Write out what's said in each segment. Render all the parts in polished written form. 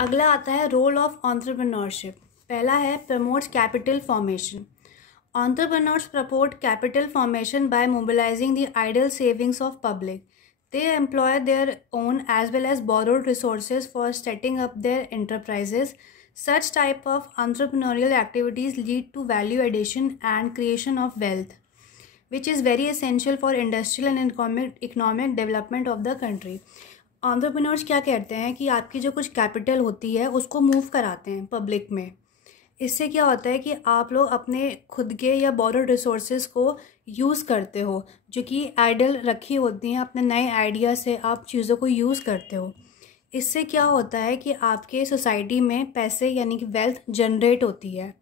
अगला आता है रोल ऑफ एंटरप्रेन्योरशिप। पहला है promotes capital formation. Entrepreneurs promote capital formation by mobilizing the idle savings of public. They employ their own as well as borrowed resources for setting up their enterprises. Such type of entrepreneurial activities lead to value addition and creation of wealth, which is very essential for industrial and economic development of the country. Entrepreneurs क्या कहते हैं कि आपकी जो कुछ capital होती है उसको मूव कराते हैं पब्लिक में। इससे क्या होता है कि आप लोग अपने खुद के या बोरोड रिसोर्सेज को यूज़ करते हो, जो कि आइडल रखी होती हैं, अपने नए आइडिया से आप चीज़ों को यूज़ करते हो। इससे क्या होता है कि आपके सोसाइटी में पैसे यानी कि वेल्थ जनरेट होती है।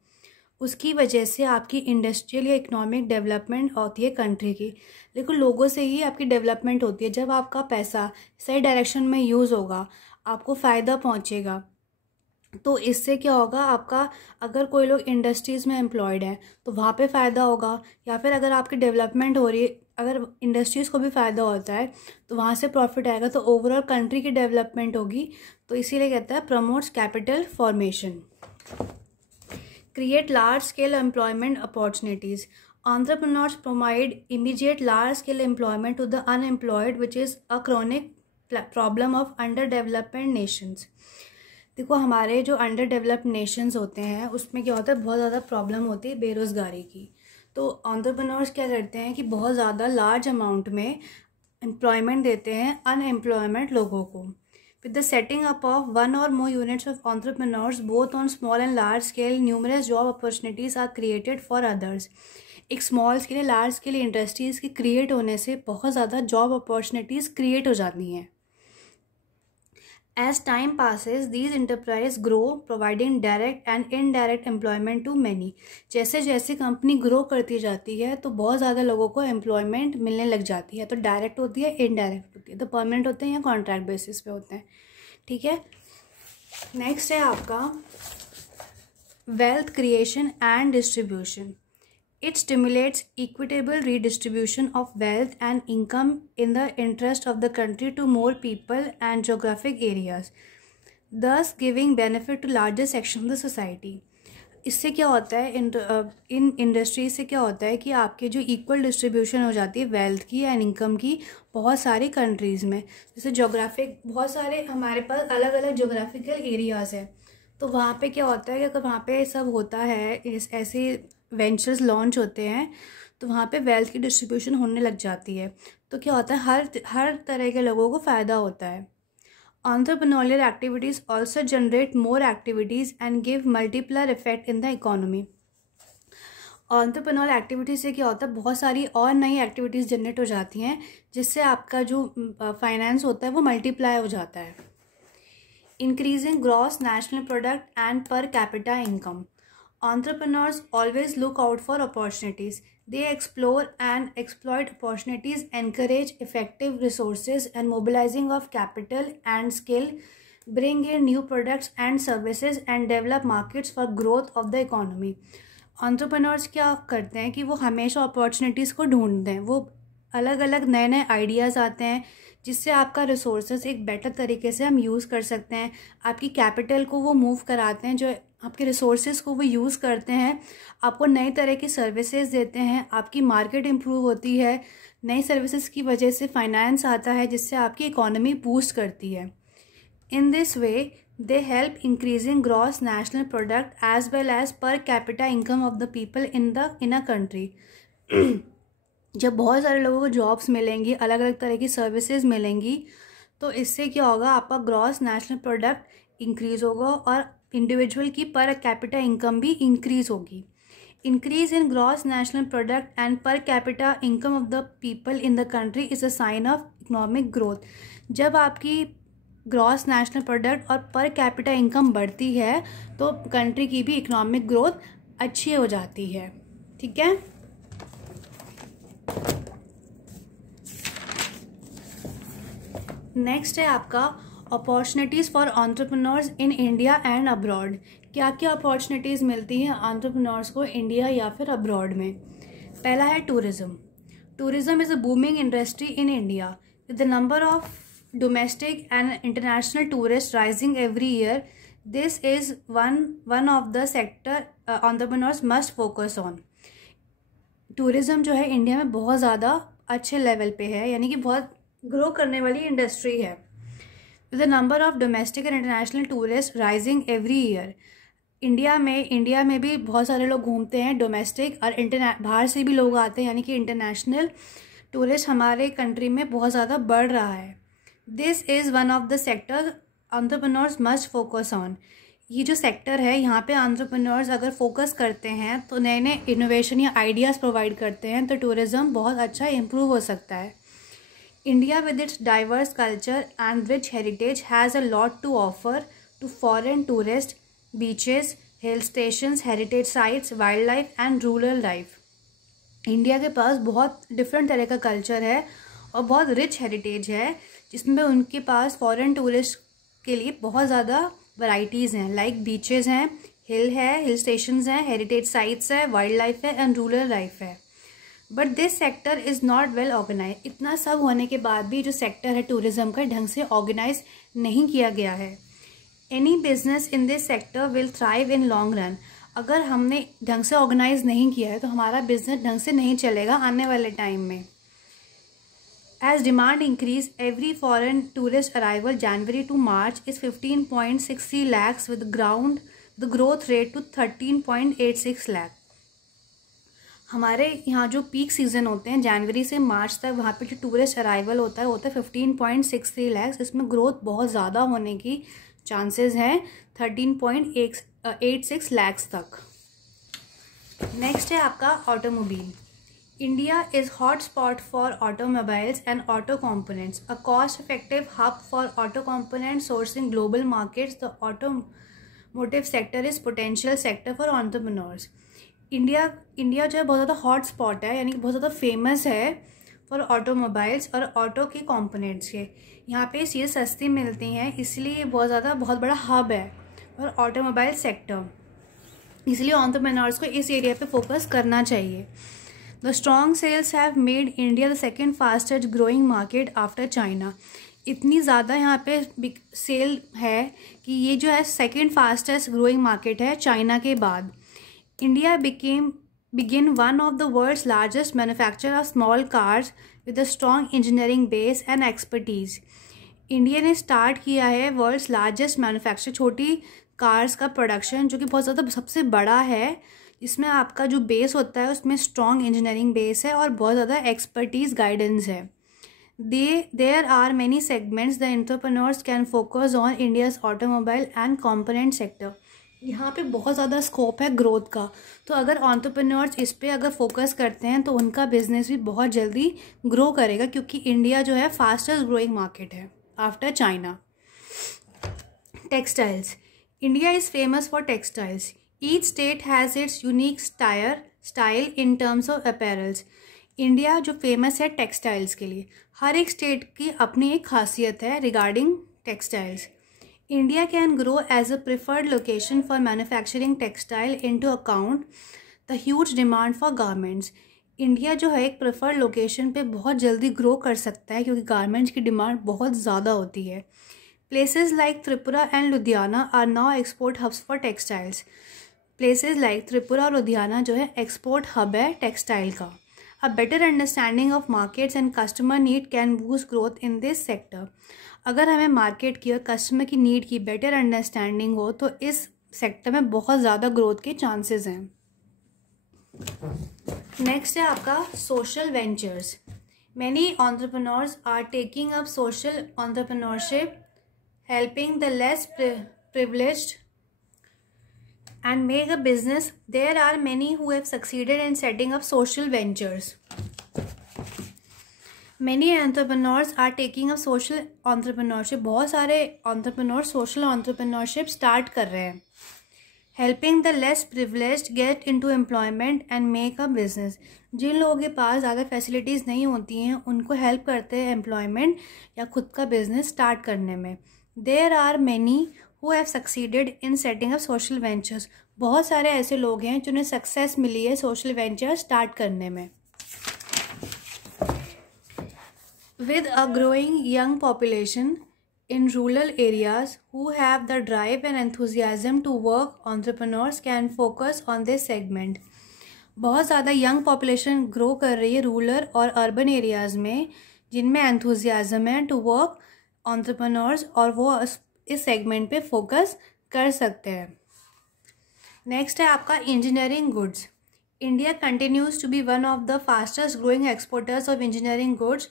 उसकी वजह से आपकी इंडस्ट्रियल या इकोनॉमिक डेवलपमेंट होती है कंट्री की। लेकिन लोगों से ही आपकी डेवलपमेंट होती है। जब आपका पैसा सही डायरेक्शन में यूज़ होगा, आपको फ़ायदा पहुँचेगा, तो इससे क्या होगा, आपका अगर कोई लोग इंडस्ट्रीज़ में एम्प्लॉयड हैं तो वहाँ पे फ़ायदा होगा, या फिर अगर आपकी डेवलपमेंट हो रही है, अगर इंडस्ट्रीज़ को भी फ़ायदा होता है तो वहाँ से प्रॉफिट आएगा, तो ओवरऑल कंट्री की डेवलपमेंट होगी। तो इसीलिए कहता है promotes capital formation. Create large scale employment opportunities. Entrepreneurs provide immediate large scale employment to the unemployed, which is a chronic problem of underdeveloped nations. देखो, हमारे जो अंडर डेवलप्ड नेशंस होते हैं उसमें क्या होता है, बहुत ज़्यादा प्रॉब्लम होती है बेरोज़गारी की। तो एंटरप्रेन्योर्स क्या करते हैं कि बहुत ज़्यादा लार्ज अमाउंट में एम्प्लॉयमेंट देते हैं अनएम्प्लॉयमेंट लोगों को। With the setting up of one or more units of entrepreneurs both on small and large scale, numerous job opportunities are created for others. एक small scale large scale industries के create होने से बहुत ज़्यादा job opportunities create हो जाती हैं। As time passes, these enterprises grow, providing direct and indirect employment to many. जैसे जैसे कंपनी ग्रो करती जाती है तो बहुत ज़्यादा लोगों को एम्प्लॉयमेंट मिलने लग जाती है। तो डायरेक्ट होती है, इनडायरेक्ट होती है, तो परमानेंट होते हैं या कॉन्ट्रैक्ट बेसिस पे होते हैं। ठीक है, नेक्स्ट है आपका wealth creation and distribution. It stimulates equitable redistribution of wealth and income in the interest of the country to more people and geographic areas, thus giving benefit to larger section of the society. इससे क्या होता है, in industry से क्या होता है कि आपके जो इक्वल डिस्ट्रीब्यूशन हो जाती है वेल्थ की एंड इनकम की बहुत सारी कंट्रीज़ में। जैसे जोग्राफिक, बहुत सारे हमारे पास अलग अलग जोग्राफिकल एरियाज़ है, तो वहाँ पे क्या होता है कि अगर वहाँ पे सब होता है, इस ऐसे वेंचर्स लॉन्च होते हैं, तो वहाँ पे वेल्थ की डिस्ट्रीब्यूशन होने लग जाती है। तो क्या होता है, हर तरह के लोगों को फ़ायदा होता है। Entrepreneurial activities also generate more activities and give multiplier effect in the economy. Entrepreneurial activities से क्या होता है, बहुत सारी और नई एक्टिविटीज़ जनरेट हो जाती हैं, जिससे आपका जो फाइनेंस होता है वो मल्टीप्लाई हो जाता है। Increasing gross national product and per capita income. Entrepreneurs always look out for opportunities. They explore and exploit opportunities, encourage effective resources and mobilizing of capital and skill, bring in new products and services and develop markets for growth of the economy. Entrepreneurs क्या करते हैं कि वो हमेशा opportunities को ढूंढते हैं। वो अलग अलग नए नए आइडियाज़ आते हैं जिससे आपका रिसोर्सेज एक बेटर तरीके से हम यूज़ कर सकते हैं। आपकी कैपिटल को वो मूव कराते हैं, जो आपके रिसोर्सेज को वो यूज़ करते हैं, आपको नई तरह की सर्विसेज देते हैं, आपकी मार्केट इम्प्रूव होती है। नई सर्विसेज की वजह से फाइनेंस आता है, जिससे आपकी इकोनॉमी बूस्ट करती है। In this way they help increasing gross national product as well as per capita income of the people in a country. जब बहुत सारे लोगों को जॉब्स मिलेंगी, अलग अलग तरह की सर्विसेज मिलेंगी, तो इससे क्या होगा, आपका ग्रॉस नेशनल प्रोडक्ट इंक्रीज़ होगा और इंडिविजुअल की पर कैपिटा इनकम भी इंक्रीज़ होगी। Increase in gross national product and per capita income of the people in the country is a sign of economic growth. जब आपकी ग्रॉस नेशनल प्रोडक्ट और पर capita income बढ़ती है तो कंट्री की भी इकोनॉमिक ग्रोथ अच्छी हो जाती है। ठीक है, नेक्स्ट है आपका opportunities for entrepreneurs in India and abroad. क्या क्या अपॉर्चुनिटीज़ मिलती हैं एंटरप्रेन्योर्स को इंडिया या फिर अब्रॉड में। पहला है tourism. Tourism is a booming industry in India with the number of domestic and international tourists rising every year. This is one of the sector entrepreneurs must focus on. Tourism जो है India में बहुत ज़्यादा अच्छे level पे है, यानी कि बहुत ग्रो करने वाली इंडस्ट्री है। With the number of domestic and international tourist rising every year. India में भी बहुत सारे लोग घूमते हैं, डोमेस्टिक और बाहर से भी लोग आते हैं, यानी कि इंटरनेशनल टूरिस्ट हमारे कंट्री में बहुत ज़्यादा बढ़ रहा है। This is one of the sector entrepreneurs must focus on. ये जो सेक्टर है यहाँ पे एंटरप्रेन्योर्स अगर फोकस करते हैं तो नए नए इनोवेशन या आइडियाज़ प्रोवाइड करते हैं तो टूरिज़्म बहुत अच्छा इम्प्रूव हो सकता है। India with its diverse culture and rich heritage has a lot to offer to foreign tourist, beaches, hill stations, heritage sites, wild life and rural life. India के पास बहुत डिफरेंट तरह का कल्चर है और बहुत रिच हेरिटेज है, जिसमें उनके पास फॉरेन टूरिस्ट के लिए बहुत ज़्यादा वैराइटीज़ हैं, लाइक बीचेस हैं, हिल स्टेशंस हैं, हेरिटेज साइट्स है, वाइल्ड लाइफ है एंड रूरल लाइफ है। But this sector is not well organise. इतना सब होने के बाद भी जो सेक्टर है टूरिज़्म का ढंग से ऑर्गेनाइज नहीं किया गया है। Any business in this sector will thrive in long run. अगर हमने ढंग से ऑर्गेनाइज नहीं किया है तो हमारा बिजनेस ढंग से नहीं चलेगा आने वाले टाइम में। As demand increase, every foreign tourist arrival January to March is 15.63 lakhs with the growth rate to 13.86 lakh। हमारे यहाँ जो पीक सीज़न होते हैं जनवरी से मार्च तक, वहाँ पे जो टूरिस्ट अराइवल होता है 15.63 lakhs। इसमें ग्रोथ बहुत ज़्यादा होने की चांसेस हैं 13.86 lakhs तक। नेक्स्ट है आपका automobile. India is hot spot for automobiles and auto components, a cost effective hub for auto component sourcing global markets. The automotive sector is potential sector for entrepreneurs. India जो है बहुत ज़्यादा hot spot है, यानी कि बहुत ज़्यादा famous है फॉर ऑटोमोबाइल्स और ऑटो के कंपोनेंट्स के। यहाँ पे चीज़ें सस्ती मिलती हैं, इसलिए बहुत बड़ा हब है और ऑटोमोबाइल सेक्टर, इसलिए एंटरप्रेन्योर्स को इस एरिया पे फोकस करना चाहिए। The strong cells have made India the second fastest growing market after China. इतनी ज़्यादा यहाँ पे सेल है कि ये जो है सेकेंड फास्टेस्ट ग्रोइंग मार्केट है चाइना के बाद। India begin one of the world's largest manufacturer of small cars with a strong engineering base and expertise. India ने स्टार्ट किया है वर्ल्ड्स लार्जेस्ट मैन्युफैक्चर छोटी कार्स का प्रोडक्शन, जो कि बहुत ज़्यादा सबसे बड़ा है। इसमें आपका जो बेस होता है उसमें स्ट्रॉन्ग इंजीनियरिंग बेस है और बहुत ज़्यादा एक्सपर्टीज गाइडेंस है। There are many segments the entrepreneurs can focus on India's automobile and component sector. यहाँ पे बहुत ज़्यादा स्कोप है ग्रोथ का, तो अगर एंटरप्रेन्योर्स इस पे अगर फोकस करते हैं तो उनका बिजनेस भी बहुत जल्दी ग्रो करेगा, क्योंकि इंडिया जो है फास्टेस्ट ग्रोइंग मार्केट है after China. Textiles. India is famous for textiles. Each state has its unique style in terms of apparels. India जो फेमस है टेक्सटाइल्स के लिए, हर एक स्टेट की अपनी एक खासियत है regarding textiles. India can grow as a preferred location for manufacturing textile into account the huge demand for garments. India जो है एक प्रेफर्ड लोकेशन पे बहुत जल्दी ग्रो कर सकता है, क्योंकि गारमेंट्स की डिमांड बहुत ज़्यादा होती है। Places like Tripura and Ludhiana are now export hubs for textiles. Places like Tripura और लुधियाना जो है एक्सपोर्ट हब है टेक्सटाइल का। A better understanding of markets and customer need can boost growth in this sector. अगर हमें मार्केट की और कस्टमर की नीड की बेटर अंडरस्टैंडिंग हो तो इस सेक्टर में बहुत ज़्यादा ग्रोथ के चांसेस हैं। नेक्स्ट है आपका social ventures. Many entrepreneurs are taking up social entrepreneurship, helping the less privileged and make a business. There are many who have succeeded in setting up social ventures. Many entrepreneurs are taking up social entrepreneurship. बहुत सारे entrepreneurs social entrepreneurship start कर रहे हैं। Helping the less privileged get into employment and make a business. जिन लोगों के पास ज़्यादा facilities नहीं होती हैं उनको हेल्प करते हैं एम्प्लॉयमेंट या खुद का बिजनेस स्टार्ट करने में। There are many who have succeeded in setting up social ventures. बहुत सारे ऐसे लोग हैं जिन्हें सक्सेस मिली है सोशल वेंचर स्टार्ट करने में। With a growing young population, in rural areas who have the drive and enthusiasm to work, entrepreneurs can focus on this segment. बहुत ज़्यादा यंग पॉपुलेशन ग्रो कर रही है रूरल और अर्बन एरियाज़ में, जिनमें एंथुजियाज़म है टू वर्क, एंटरप्रेन्योर्स, और वो इस सेगमेंट पे फोकस कर सकते हैं. नेक्स्ट है आपका engineering goods. India continues to be one of the fastest growing exporters of engineering goods,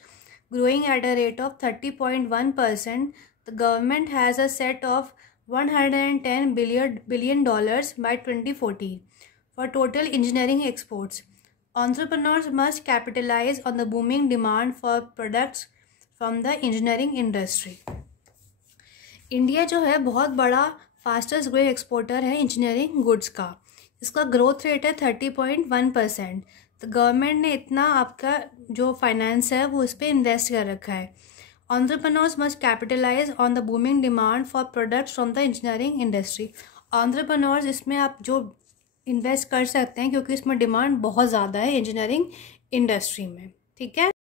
growing at a rate of 30.1%. The government has a set of $110 billion by 2014 for total engineering exports. Entrepreneurs must capitalize on the booming demand for products from the engineering industry. India जो है बहुत बड़ा fastest growing exporter है engineering goods का. इसका growth rate है 30.1%. तो government ने इतना आपका जो फाइनेंस है वो इस पर इन्वेस्ट कर रखा है. Entrepreneurs must capitalise on the booming demand for products from the engineering industry. Entrepreneurs इसमें आप जो इन्वेस्ट कर सकते हैं क्योंकि इसमें डिमांड बहुत ज़्यादा है इंजीनियरिंग इंडस्ट्री में. ठीक है.